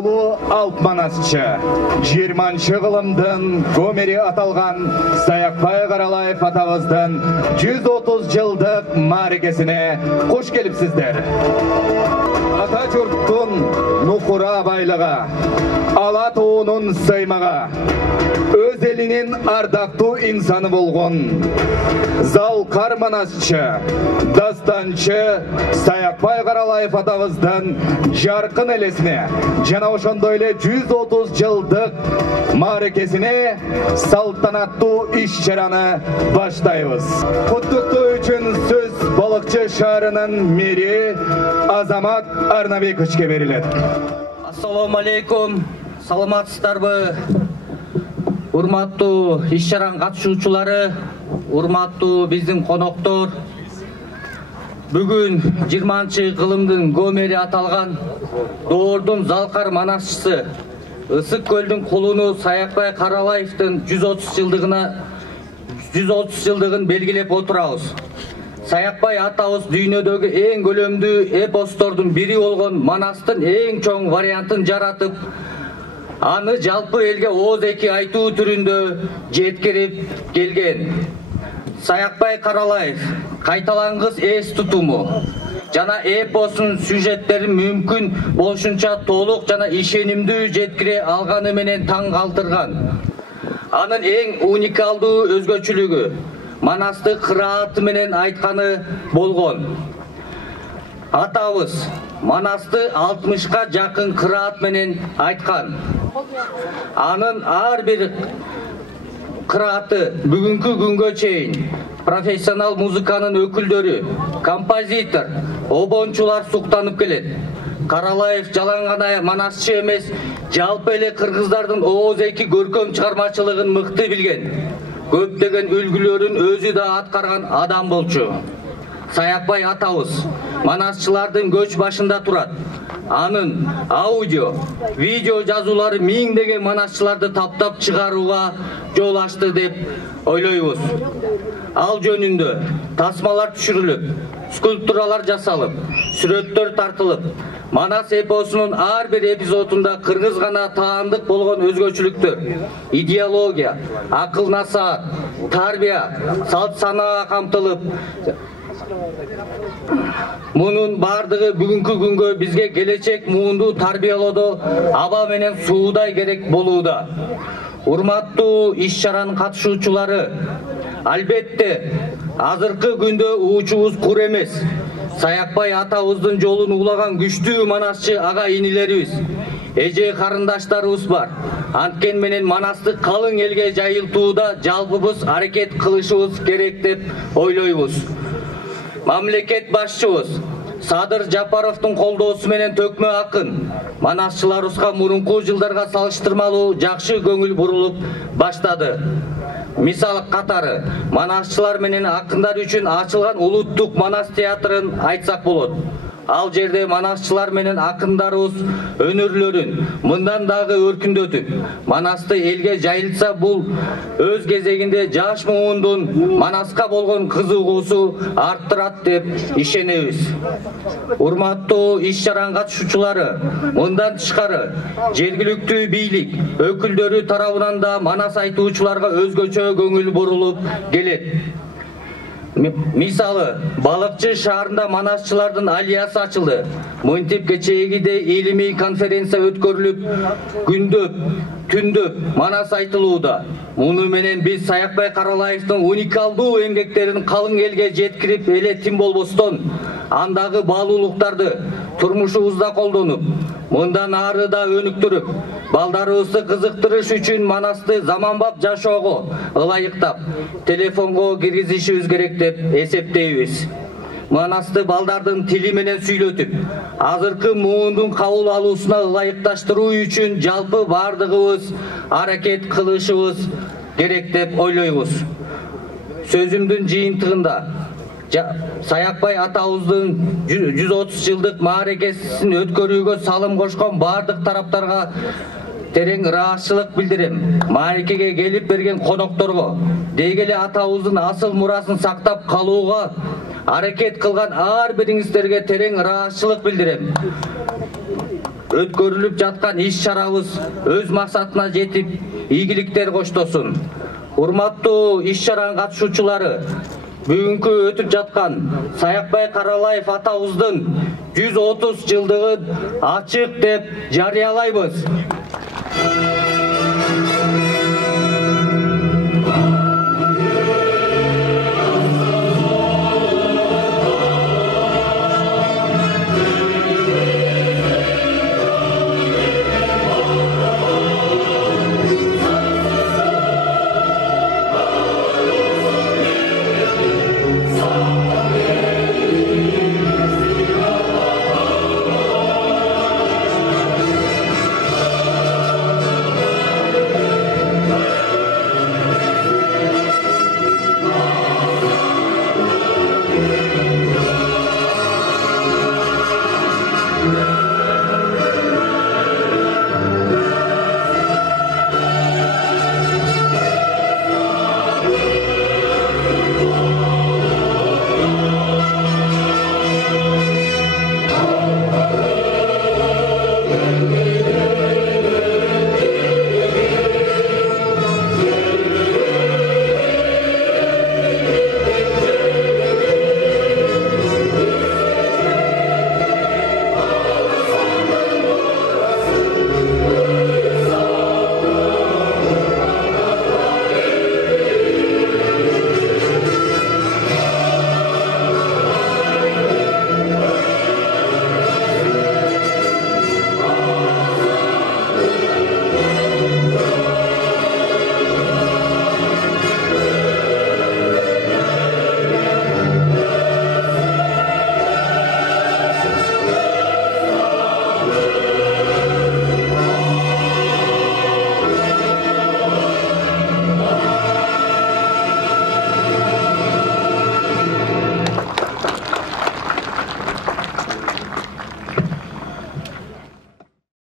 Улу Алтманасчы, 20 кылымдын Гомери аталган Саякбай Каралаев атабыздын 130 жылдык мааракесине кош келипсиздер. Ата журттун нукура байлыга, ала туунун сыймага, өз элинин ардактуу инсаны болгон Залкар Манасчы, дастанчы Саякбай Каралаев атабыздын жаркын элесине жана ошондой эле 130 жылдык мааракесине салтанаттуу иш-чараны баштайбыз. Куттуктоо үчүн сөз Балыкчы шаарынын мэри Азамат Арнабековичке берилет. Ассаламу алейкум, саламатсыздарбы? Урматтуу иш-чаранын катышуучулары, урматтуу биздин коноктор. Бүгүн 20-кылымдын Гомери аталган Доордун Залкар Манасчысы Ысык көлдүн кулуну Саякбай Каралаевдин 130 жылдыгын белгилеп отурабыз. Саякбай атабыз дүйнөдөгү эң көлөмдүү эпостордун бири болгон Манастын эң чоң вариантын жаратып, аны жалпы элге ооз-эки айтуу түрүндө жеткирип келген. Саякбай Каралаев кайталангыс эс тутуму жана эпосунун сюжеттерин мүмкүн болушунча толук жана ишенимдүү жеткире алганы менен таң калтырган. Анын эң уникалдуу өзгөчөлүгү Манасты кырааты менен айтканы болгон. Атабыз Манасты 60ка жакын кыраат менен айткан. Анын ар бир кырааты бүгүнкү күнгө чейин профессионал музыканын өкүлдөрү, композитор, обончулар суктанып келет. Каралаев жалаң гана манасчы эмес, жалпы эле кыргыздардын ооз-эки көркөм чыгармачылыгын мыкты билген. Көптөгөн үлгүлөрүн өзү да аткарган адам болчу. Саякбай атабыз манасчылардын көч башында турат. Анын аудио, видео жазуулары миңдеген манасчыларды таптап чыгарууга жол ачты деп ойлойбуз. Ал жөнүндө тасмалар түшүрүлүп, скульптуралар жасалып, сүрөттөр тартылып, Манас эпосунун ар бир эпизодунда кыргыз гана таандык болгон өзгөчөлүктөр, идеология, акыл насаат, тарбия, салт санаа камтылып, мунун бардыгы бүгүнкү күнгө бизге келечек муунду тарбиялоодо аба менен суудай керек болууда. Урматтуу иш-чаранын катышуучулары, албетте азыркы күндө уучубуз кур эмес. Саякбай атабыздын жолун угулаган күчтүү манасчы ага инилерибиз, эже карындаштарыбыз бар. Анткен менен Манасты калың элге жайылтууда жалпыбыз аракет кылышыбыз керек деп ойлойбуз. Мамлекет башчыбыз Садыр Жапаровдун колдоосу менен төкмө акын манасчыларыбызга мурунку жылдарга салыштырмалуу жакшы көңүл бурулуп баштады. Мисалы катары манасчылар менен акындар үчүн ачылган улуттук Манас театрын айтсак болот. Ал жерде манасчылар менен акындарыбыз өнөрлөрүн мындан дагы өркүндөтүп, Манасты элге жайылтса бул өз кезегинде жаш муундун Манаска болгон кызыгуусу арттырат деп ишенебиз. Урматтуу иш-чаранын катышуучулары, мындан тышкары жергиликтүү бийлик өкүлдөрү тарабынан да Манас айтуучуларга өзгөчө көңүл бурулуп келет. Мисалы, Балыкчы шаарында манасчылардын алиясы ачылды. Мынтип кечегиде илимий конференция өткөрүлүп, күндөп, түндөп Манас айтылууда. Муну менен биз Саякбай Каралаевдин уникалдуу эмгектерин калың элге жеткирип элетим болбостон, андагы баалуулуктарды турмушубузда колдонуп, мындан ары да өнүктүрүп, балдарыбызды кызыктырыш үчүн Манасты заманбап жашоого ылайыктап, телефонго киргизишибиз керек деп эсептейбиз. Манасты балдардын тили менен сүйлөтүп, азыркы муундун кабыл алуусуна ылайыкташтыруу үчүн жалпы бардыгыбыз аракет кылышыбыз керек деп ойлойбуз. Сөзүмдүн жыйынтыгында Саякбай атабыздын 130 жылдык мааракесин өткөрүүгө салым кошкон бардык тараптарга терең ыраазычылык билдирем. Мааракеге келип берген конокторго, деги эле атабыздын асыл мурасын сактап калууга аракет кылган ар бириңиздерге терең ыраазычылык билдирем. өткөрүлүп жаткан иш чарабыз өз максатына жетип ийгиликтер коштосун. Урматтуу иш чаранын катышуучулары, бүгүнкү өтүп жаткан Саякбай Каралаев атабыздын 130 жылдыгын ачык деп жарыялайбыз.